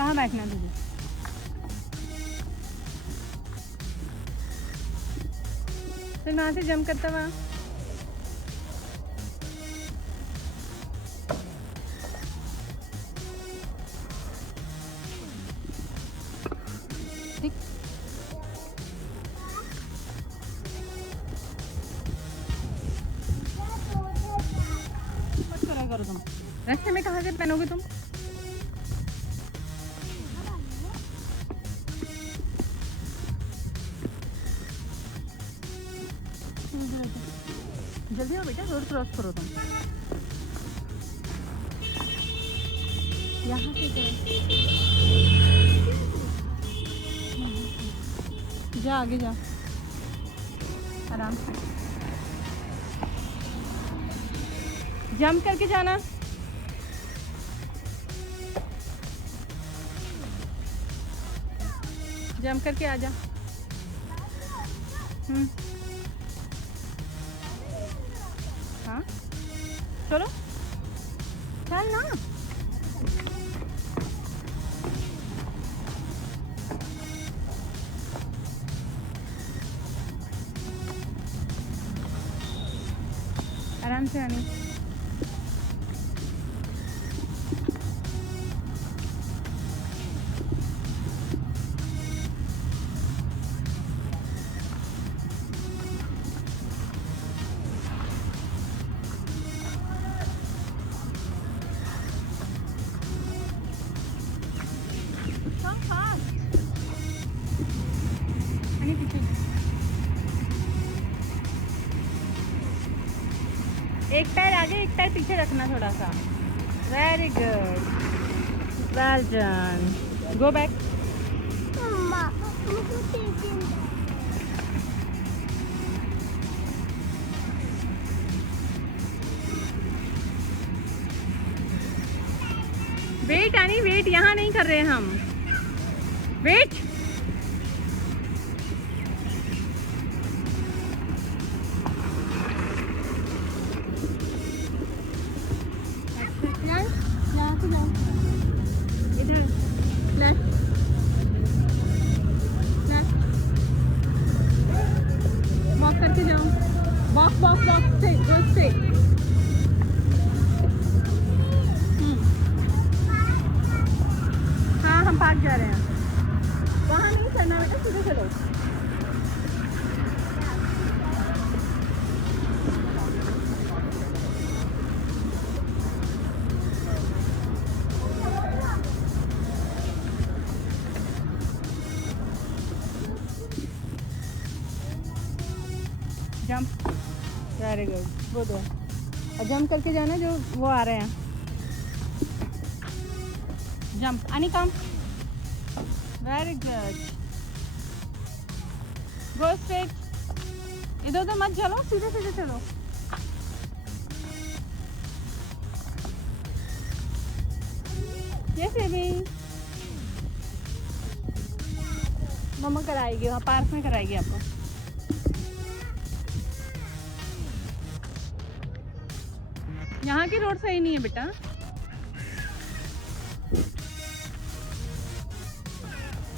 कहाँ बैठना है तुझे? फिर वहाँ से जंप करता वहाँ। ठीक। मत करा करो तुम। रास्ते में कहाँ से पहनोगे तुम? जल्दी आओ बेटा, रोड क्रॉस करो तुम। यहाँ से जा, आगे जा आराम से। जंप करके जाना। जंप करके आ जा। हाँ चलो चल ना। आराम से आनी। एक पैर आगे एक पैर पीछे रखना थोड़ा सा। Very good, well done. Go back. Wait आनी, वेट, यहाँ नहीं कर रहे हम। वेट। करके जाओ। Walk walk walk, straight, go straight. हाँ हम पार्क जा रहे हैं। वहाँ नहीं चलना बेटा, सीधे चलो। जंप। वेरी गुड, वो दो। और जंप करके जाना जो वो आ रहे हैं। जंप आनी come. Very good, go straight. इधर उधर मत चलो, सीधे सीधे चलो। Yes baby. मम्मा कराएगी, वहाँ पार्क में कराएगी आपको। यहाँ की रोड सही नहीं है बेटा।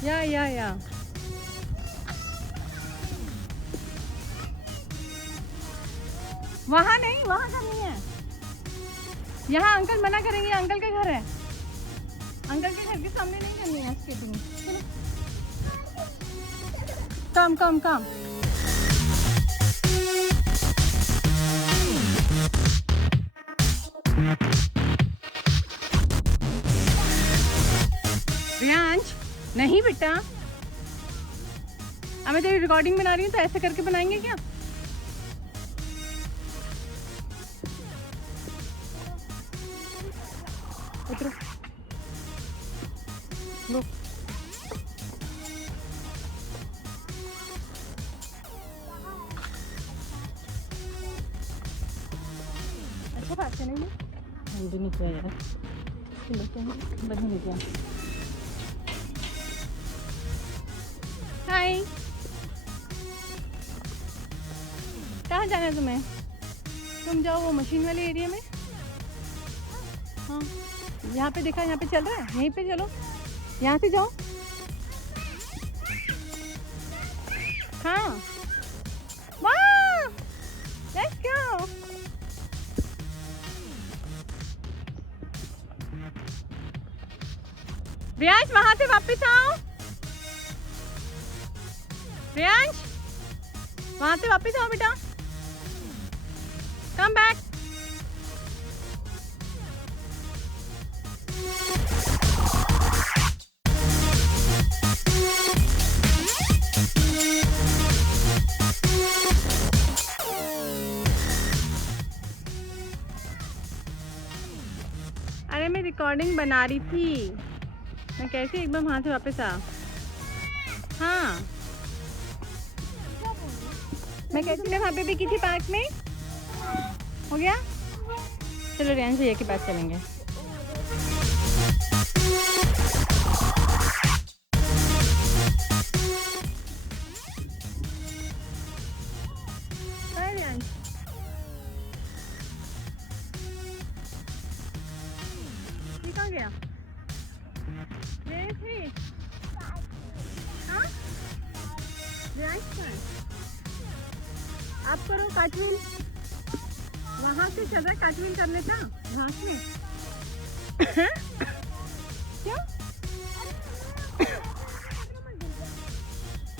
या वहाँ नहीं, वहाँ करनी है। यहाँ अंकल मना करेंगे, अंकल का घर है। अंकल के घर के सामने नहीं करनी है स्केटिंग। चलो कम। रियांश नहीं बेटा, अब मैं तेरी रिकॉर्डिंग बना रही हूँ तो ऐसे करके बनाएंगे क्या? उतरो। लो। अच्छा बात है नहीं, मुझे नहीं किया यार। चलो क्या बदल नहीं किया। हाय, कहाँ जाना है तुम्हें? तुम जाओ वो मशीन वाले एरिया में। हाँ यहाँ पे देखा, यहाँ पे चल रहा है, यहीं पे चलो। यहाँ से जाओ। हाँ, वाह, लेट्स गो। रियांश वहां से वापस आओ। रियांश वहां से वापस आओ बेटा, कम बैक। अरे मैं रिकॉर्डिंग बना रही थी, मैं कैसे एकदम वहां से वापस आ। हाँ, मैं कहती थी वहाँ पे भी की थी पार्क में। हो गया, चलो रियांश भैया के पास चलेंगे। रियांश ये कहाँ गया? हाँ? आप करो कार्टून, वहां से चल रहा है कार्टून कर लेता घास में। क्या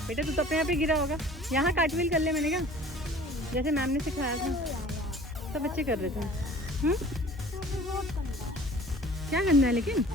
बेटा, तू तो अपने यहाँ पे गिरा होगा। यहाँ कार्टविल कर ले, मैंने कहा जैसे मैम ने सिखाया था, सब बच्चे कर रहे थे। क्या करना है लेकिन?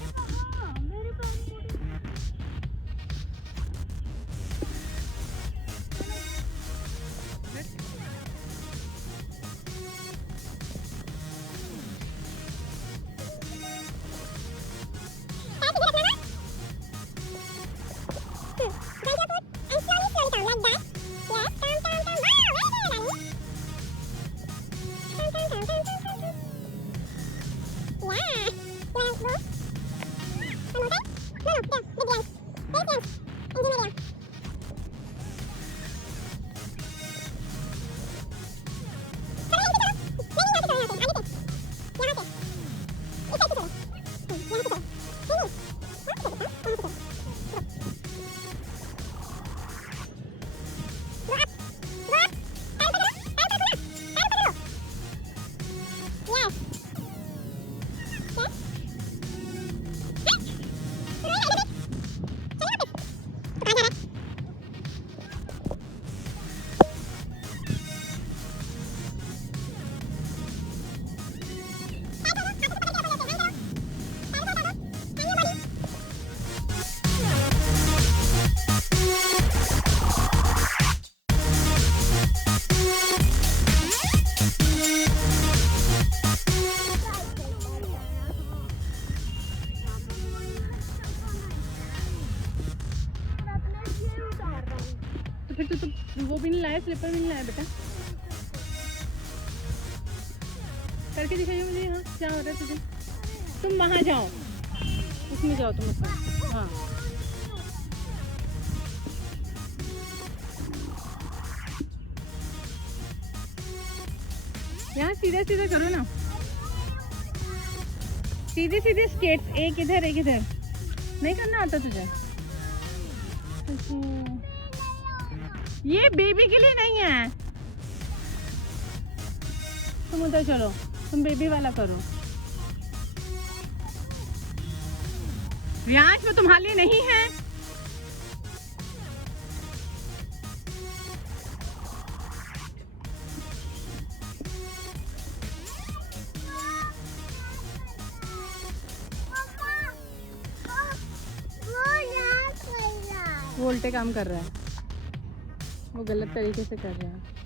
फिर तो वो भी नहीं लाया, स्लीपर भी नहीं लाया बेटा। करके दिखाइए मुझे यहाँ क्या हो रहा है तुझे। तुम वहाँ जाओ, उसमें जाओ तुम उसमें। हाँ, यहाँ सीधा सीधा करो ना, सीधे सीधे स्केट्स, एक इधर एक इधर। नहीं करना आता तुझे? ये बेबी के लिए नहीं है, तुम उधर चलो, तुम बेबी वाला करो। रियांश वो तुम्हारे लिए नहीं है। वो उल्टे काम कर रहा है, वो गलत तरीके से कर रहा है।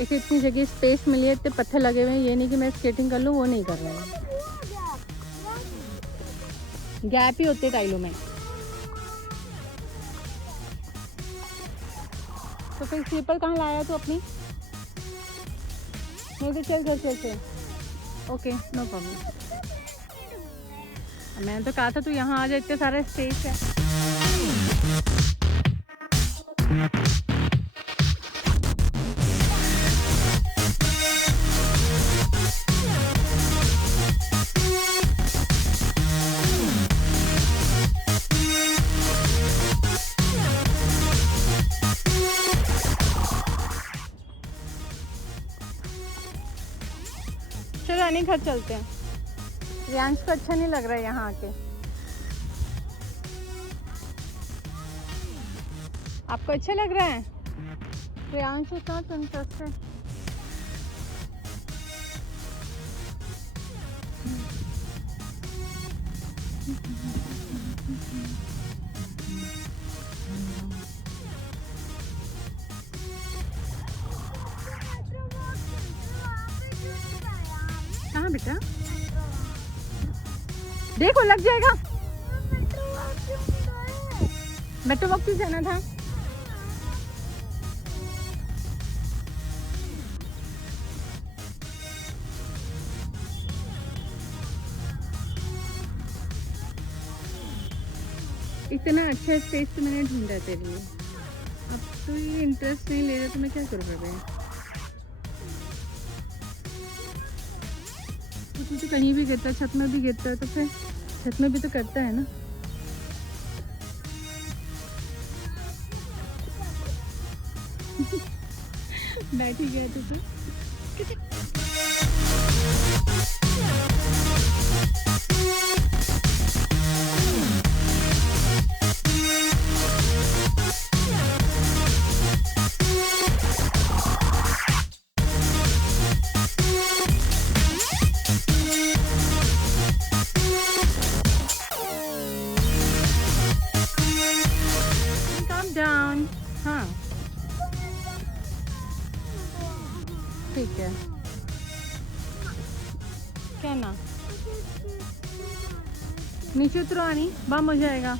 एक इतनी जगह स्पेस मिली है, इतने पत्थर लगे हुए हैं, ये नहीं कि मैं स्केटिंग कर लूँ, वो नहीं कर रहा है। गैप ही होते टाइलों में। तो फिर स्लीपर कहाँ लाया तू अपनी? मुझे चल चल चल चल, ओके नो प्रॉब्लम। मैंने तो कहा था तू यहाँ आ जा, इतने सारा स्पेस है। चलो रानी घर चलते हैं। रियांश को अच्छा नहीं लग रहा है यहाँ आके। आपको अच्छा लग रहा है? Riyansh is not interested. कहाँ बेटा? देखो लग जाएगा। मेट्रो वॉक भी जाना था। इतना अच्छा स्पेस तो मैंने ढूंढा तेरे लिए, अब तो ये इंटरेस्ट नहीं ले रहा तो मैं क्या करूँ बेबे? तो कहीं भी गिरता है, छत में भी गिरता है, तो फिर छत में भी तो करता है ना। बैठ ही गया तो डाउन। हाँ ठीक है। क्या ना नीचे उतरो आनी, बम हो जाएगा।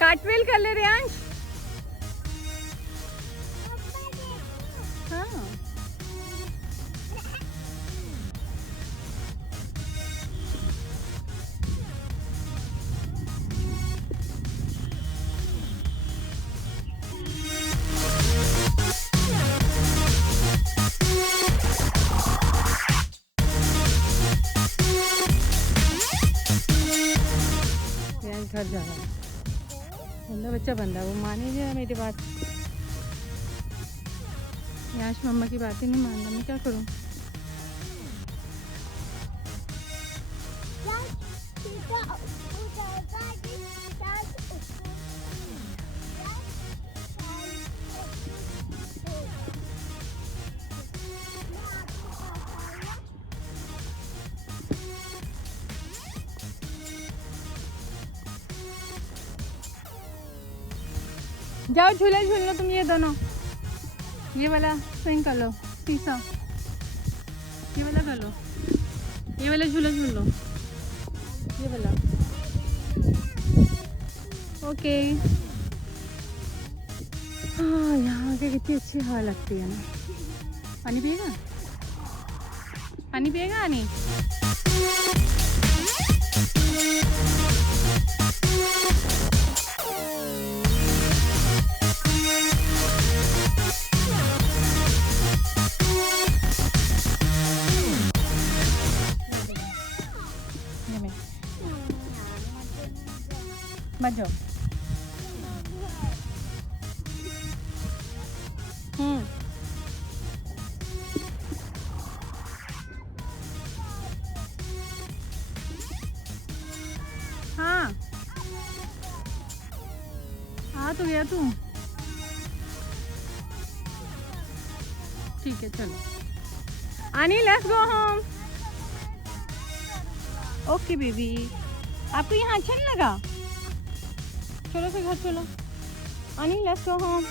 कार्टवेल कर ले रियांश। हाँ घर जा रहा है, बंदा बच्चा बंदा, वो माने नहीं मेरी बात। याश मम्मा की बात ही नहीं मान रहा, मैं क्या करूं? जाओ झूले झूल लो तुम, ये दोनों, ये वाला स्विंग कर लो, सीसा, ये वाला कर लो, ये वाला झूला झूल लो, ये वाला। ओके। हाँ यहाँ के कितनी अच्छी हवा लगती है ना। पानी पिएगा? पानी पिएगा आनी? मत जाओ। हाँ आ तो गया तू। ठीक है चलो आनी, let's go home. Okay baby, आपको यहाँ अच्छा नहीं लगा? चलो फिर घर चलो। आनी लेट्स गो होम।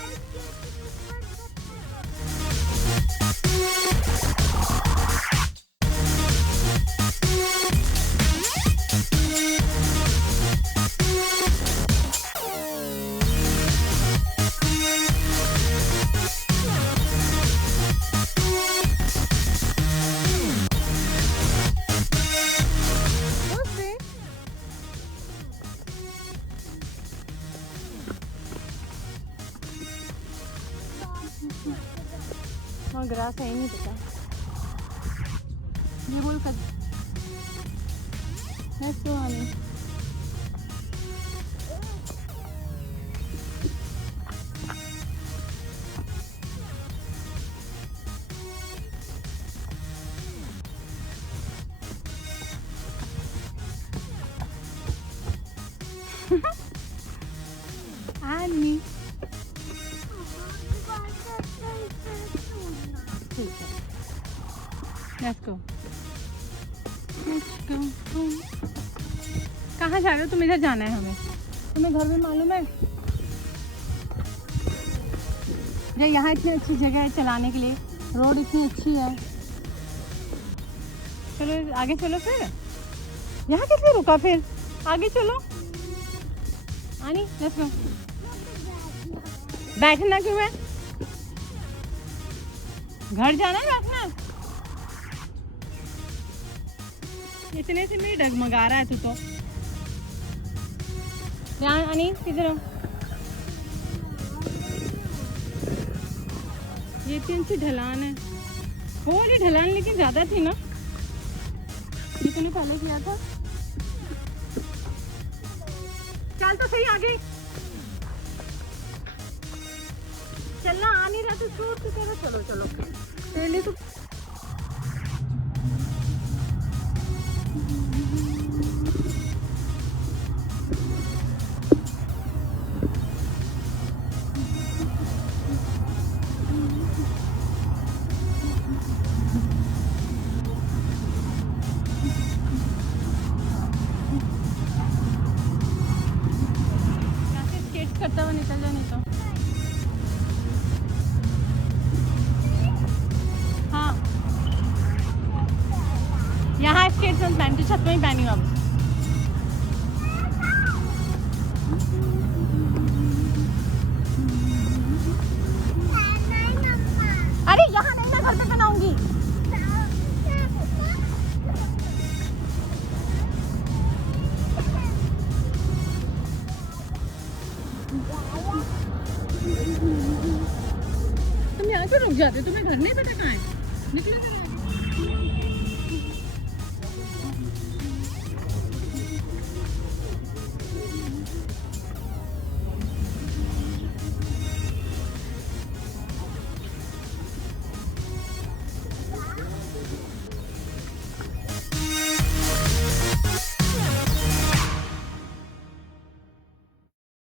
हाँ ग्रास है ही नहीं पता, ये बोल कर Let's go, honey. Annie. ठीक है, Let's go. Let's go home. कहाँ जा रहे हो तुम? इधर जाना है हमें। तुम्हें घर में मालूम है ये यहाँ इतनी अच्छी जगह है चलाने के लिए, रोड इतनी अच्छी है। चलो आगे चलो, फिर यहाँ किस लिए रुका? फिर आगे चलो आनी। Let's go. बैठना क्यों है? घर जाना है, बैठना है। इतने से मेरी डगमगा रहा है तू तो। ध्यान आनी, किधर हो? ये इतनी सी ढलान है, वो वाली ढलान लेकिन ज्यादा थी ना, ये तूने पहले किया था। चल तो सही आगे, चलना आ नहीं रहा तो छोड़ तो चलो चलो चलो पहले तो। करता हुआ निकल जाए नहीं तो। हाँ यहाँ स्केट्स मत पहन, तो छत में ही पहनी हूँ अब। अरे यहाँ नहीं, मैं घर पे बनाऊंगी। तुम यहाँ क्यों रुक जाते हो? तुम्हें घर नहीं पता कहाँ है? निकलो।